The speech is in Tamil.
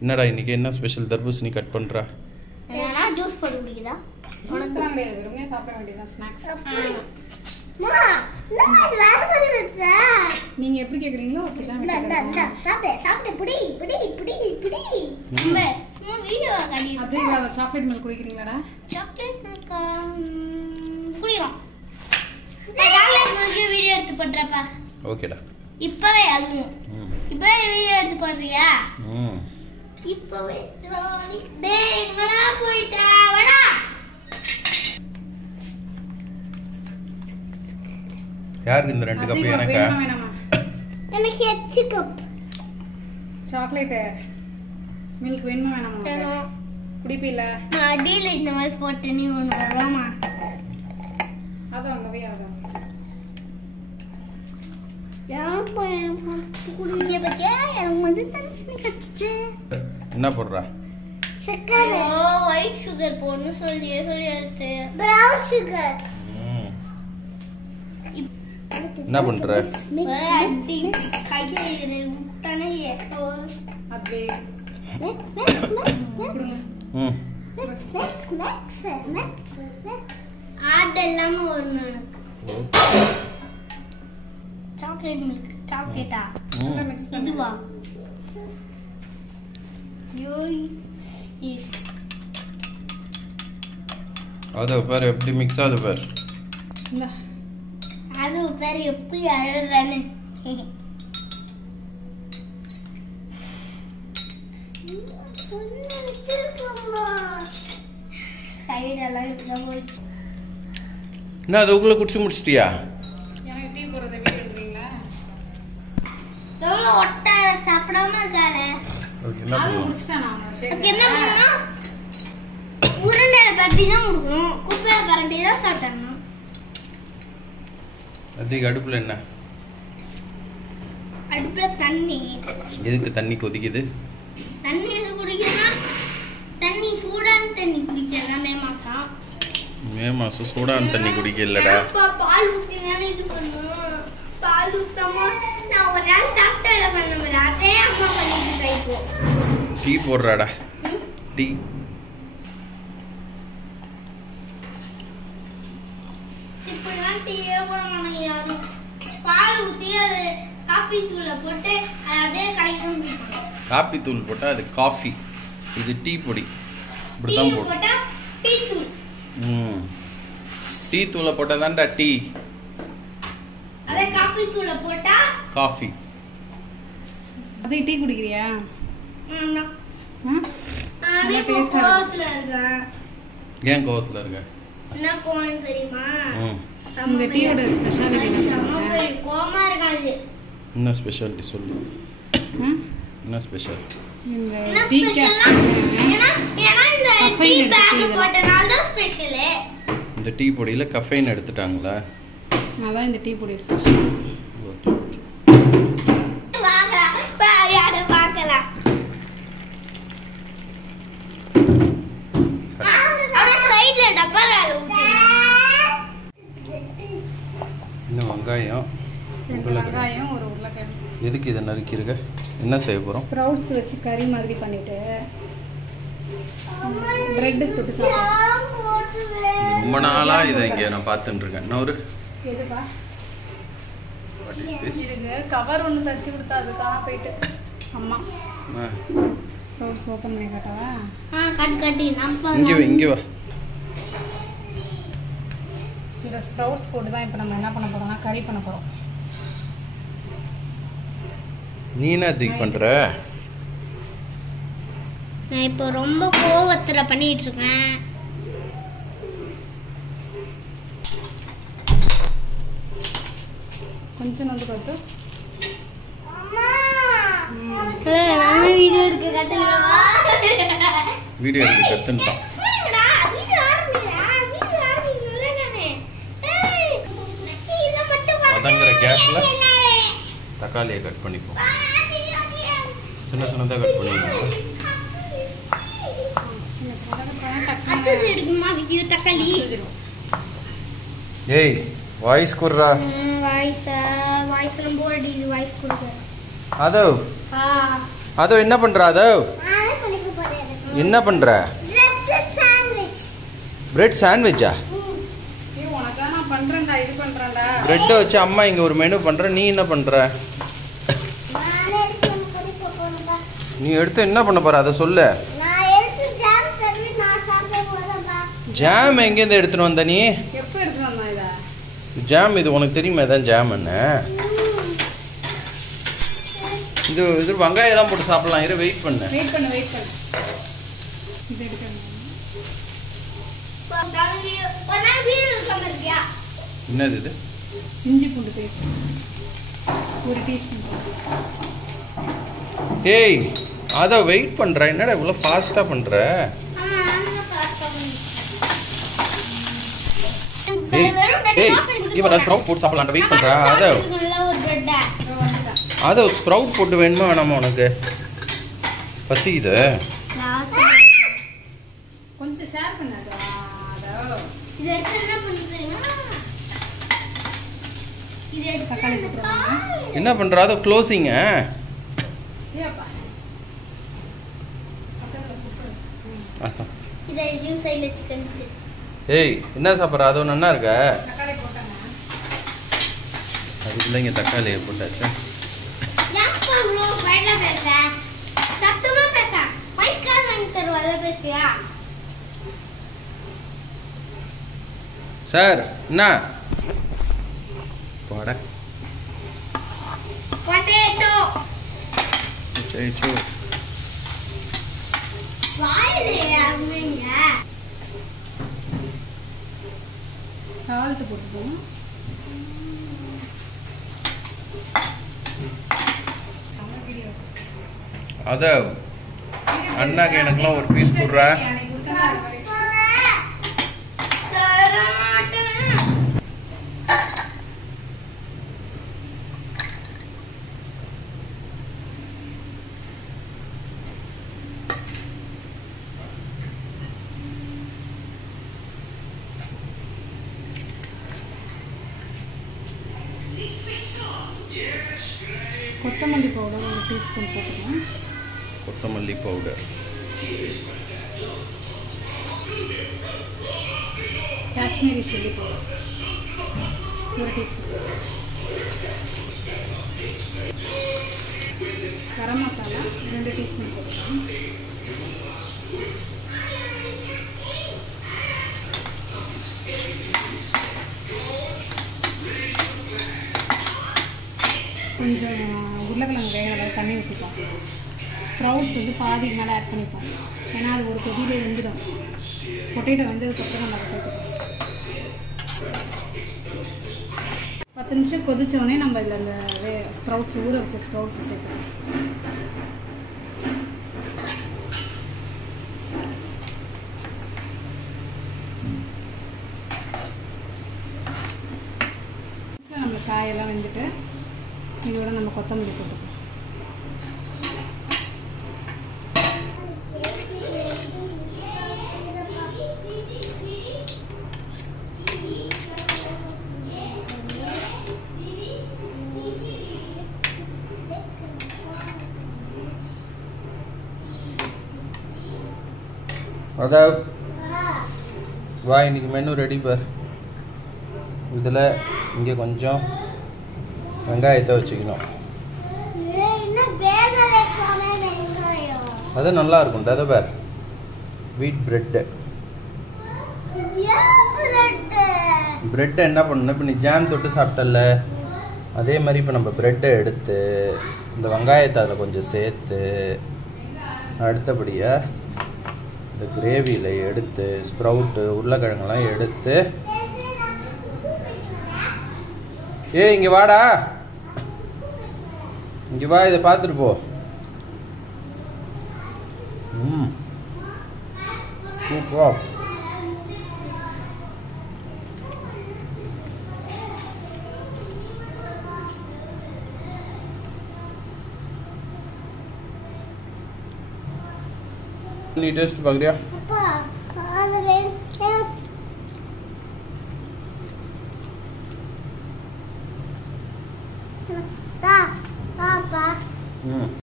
என்னடா இன்னைக்கு என்ன ஸ்பெஷல் தர்பூசணி கட் பண்றா? ஏனா ஜூஸ் போட்டு குடிக்குதா? உனக்கு வெறுமே சாப்பிட வேண்டியதா ஸ்நாக்ஸ். மா நான் வேற மாதிரி வெச்சா. நீங்க எப்படி கேக்குறீங்களோ அப்படிதான். சாப்பிடு புடி. நம்ம வீடியோ காட்டி. அது சாக்லேட் மில்க் குடிக்கிறீங்களாடா? சாக்லேட் மில்க் குடிறோம். நான் சாக்லேட் மில்க் வீடியோ எடுத்து போட்றப்பா. ஓகேடா. இப்பவே அதுவும். இப்பவே வீடியோ எடுத்து போடுறியா? இப்பவே டேய் எங்கடா போயிட்ட? வாடா. யாருக்கு இந்த ரெண்டு கப் எனக்கா? எனக்கு எச்சு கப். சாக்லேட் மில்க் வேணுமா வேணாமா? குடிப்பீல? நான் அடியில இந்த மாதிரி போட்டு நீ ஒன்னு வரலாமா? அது அங்கவே ஆகும். குடிக்க பத்தியா எனக்கு மட்டும் தண்ணி கட்டிச்சு. என்ன போடுறா? சக்கரை. ஒயிட் சுகர் போடணும் சொல்லியாச்சு. Brown sugar. என்ன பண்ற? அடி கையில முட்டனையே. அப்படியே ஆடெல்லாம் வரணும். Chocolate milk. சாக்லேட்டா? இதுவா? அது பாரு எப்படி மிக்ஸ் ஆகுது பாரு. அது பேர் எப்படி அழுறானு. சைடெல்லாம் இப்படிதான் போயிடுச்சு. என்ன அதுக்குள்ள குடிச்சு முடிச்சிட்டியா? எனக்கு டீ போடுறத வீடியோ எடுக்கிறீங்களா? எவ்வளோ ஒட்ட சாப்பிடாம இருக்கானே. என்ன பண்ணணும்? உருண்டையில பரட்டி தான் கொடுக்கணும். குப்பையில பரட்டி தான் சாப்பிடணும். அதுக்கு அடுப்புல என்ன? அடுப்புல தண்ணி. எதுக்கு தண்ணி கொதிக்குது? தண்ணி எது குடிக்கணும்? தண்ணி சூடான தண்ணி குடிக்கிறேன். மே மாசம் சூடான தண்ணி குடிக்க இல்லடா. பால் ஊத்தி தானே இது பண்ணும். பால் ஊத்தாம நான் ஒரு நாள் டாக்டர்ல பண்ணுவேன். அதே அம்மா பண்ணிட்டு இப்போ. டீ போடுறாடா. டீ. இப்பெல்லாம் டீயே போட மாட்டாங்க யாரும். பால் ஊத்தி அது காபி தூளை போட்டு அதை அப்படியே கலக்கி குடிப்பாங்க. காபி தூள் போட்டா அது காஃபி. இது டீ பொடி. இப்படிதான் போட்டா டீ தூள். டீ தூளை போட்டா தான்டா டீ. அதே காபி தூளை போட்டா காஃபி. அதே டீ குடிக்கிறியா? நான் கோவத்துல இருக்கேன். ஏன் கோவத்துல இருக்க? என்ன கோவம் தெரியுமா? இந்த டீயோட ஸ்பெஷாலிட்டி கோவமா இருக்காது. என்ன ஸ்பெஷாலிட்டி சொல்லு. என்ன ஸ்பெஷல்? இந்த டீ ஏனா இந்த டீ பேக் போட்டனால தான் ஸ்பெஷல். இந்த டீ பொடியில கஃபைன் எடுத்துட்டாங்களா? அதான் இந்த டீ பொடி ஸ்பெஷல். ஓகே. வாங்கடா. பாயாட பார்க்கலாம். அட சைடுல டப்பால ஊத்து. இன்னும் வெங்காயம். வெங்காயம் ஒரு உருளைக்கிழங்கு. எதுக்கு இதை நறுக்கிருக்க? என்ன செய்ய போறோம்? ஸ்ப்ரவுட்ஸ் வச்சு கறி மாதிரி பண்ணிட்டு பிரெட் தொட்டு சாப்பிடுறோம். ரொம்ப நாளா இதை இங்க நான் பார்த்துட்டு இருக்கேன். இன்னொரு எதுப்பா? இதுக்கு கவர் ஒன்று தச்சு கொடுத்தா அதுக்காக போயிட்டு அம்மா ஸ்ப்ரவுட்ஸ் ஓப்பன் பண்ணி காட்டவா? கட்டி இங்கே வா. இந்த ஸ்ப்ரவுட்ஸ் போட்டு தான் இப்போ நம்ம என்ன பண்ண போறோம்னா கறி பண்ண போறோம். நீ என்ன திக் பண்ற? நான் இப்போ ரொம்ப கோவத்துல பண்ணிட்டு இருக்கேன். கொஞ்சம் வந்து பார்த்து வீடியோ எடுக்க கத்துக்கவா? வீடியோ எடுக்க கத்துன்ட்டான். அதங்கற கேஸ்ல தக்காளியை கட் பண்ணிப்போம். சின்ன சின்னதா கட் பண்ணிடுவோம். சின்ன சின்னதாக அடுத்தது எடுக்குமா வீடியோ தக்காளி? ஏய் வாய்ஸ் குடுறா. வாய்ஸ் ரொம்ப அடிக்குது. வாய்ஸ் குடுங்க. அதோ அதோ என்ன பண்ற? அதோ என்ன பண்ற? பிரெட் சாண்ட்விச்சா? பிரெட்டை வச்சு அம்மா இங்க ஒரு மெனு பண்ற, நீ என்ன பண்ற? நீ எடுத்து என்ன பண்ண போற அதை சொல்லு. ஜாம் எங்கேருந்து எடுத்துட்டு வந்த நீ? ஜாம் இது உனக்கு தெரியுமா? இதான் ஜாம்னு. இது வெங்காயம் எல்லாம் போட்டு சாப்பிடலாம். இரு வெயிட் பண்ணு. என்னது இது? இஞ்சி பூண்டு பேஸ்ட் 1 டீஸ்பூன். ஏய் அத வெயிட் பண்ற, என்னடா இவ்வளவு ஃபாஸ்டா பண்ற? ஏய் இவர ஸ்ப்ரவுட் போட்டு சாப்பிடலாம். வெயிட் பண்ற. அத ஸ்ப்ரவுட் போட்டு வேணுமா வேணாமா உனக்கு? பசிக்குது. கொஞ்சம் ஷேர் பண்ணாதா? இது எடுத்து என்ன பண்றீங்க? இது எடுத்து தக்காளி போட்டுறோம். என்ன பண்ற? அத க்ளோசிங். ஏப்பா இதை யூ சைடுல சிக்கன் வச்சு. ஏய் என்ன சாப்பிட்ற? அது நல்லா இருக்கா? தக்காளி போட்டாங்க. அதுக்குள்ள இங்க தக்காளியை போட்டாச்சு. யாப்பா ப்ரோ வேலை பேச சத்தமா பேச மைக்கால் வாங்கி தருவாத பேசியா? சார் என்ன போட பொட்டேட்டோ சேச்சு வாயிலே அம்மைங்க. சால்ட் போட்டுப்போம். அத அண்ணாக்கு எனக்குலாம் ஒரு பீஸ் போடுறா. கொத்தமல்லி பவுடர் 1 டீஸ்பூன் போட்டுக்கலாம். கொத்தமல்லி powder, Kashmiri chilli powder 1 teaspoon, garam masala 2 teaspoon போட்டுக்கலாம். கொஞ்சம் உருளைக்கிழங்கு வேக அளவு தண்ணி ஊற்றிப்போம். ஸ்ப்ரவுட்ஸ் வந்து பாதி மேலே ஆட் பண்ணிப்போம். ஏன்னா அது ஒரு கொதியிலே வெந்துடும். பொட்டேட்டோ வெந்ததுக்கப்புறம் நம்ம சேர்த்துப்போம். 10 நிமிஷம் கொதிச்சோடனே நம்ம இதில் அந்த ஸ்ப்ரவுட்ஸ் ஊற வச்ச ஸ்ப்ரவுட்ஸ் சேர்த்துப்போம். நம்மளுக்கு காயெல்லாம் வெந்துட்டு இதோட நம்ம கொத்தமல்லி போட்டுப்போம். அதாவது வா இன்னைக்கு மெனு ரெடி பார். இதில் இங்கே கொஞ்சம் வெங்காயத்தை வச்சுக்கணும். அது நல்லா இருக்கும். அதை பார், வீட் பிரெட்டு. பிரெட்டை என்ன பண்ணணும், இப்போ நீ ஜாம் தொட்டு சாப்பிட்டல அதே மாதிரி இப்போ நம்ம பிரெட்டை எடுத்து இந்த வெங்காயத்தை அதில் கொஞ்சம் சேர்த்து அடுத்தபடியாக இந்த கிரேவியில் எடுத்து ஸ்ப்ரவுட்டு உருளைக்கிழங்கெல்லாம் எடுத்து இங்கே வாடா, இங்கே வா, இதை பார்த்துட்டு போ. சூப்பர். நீ டேஸ்ட் பார்க்குறியா?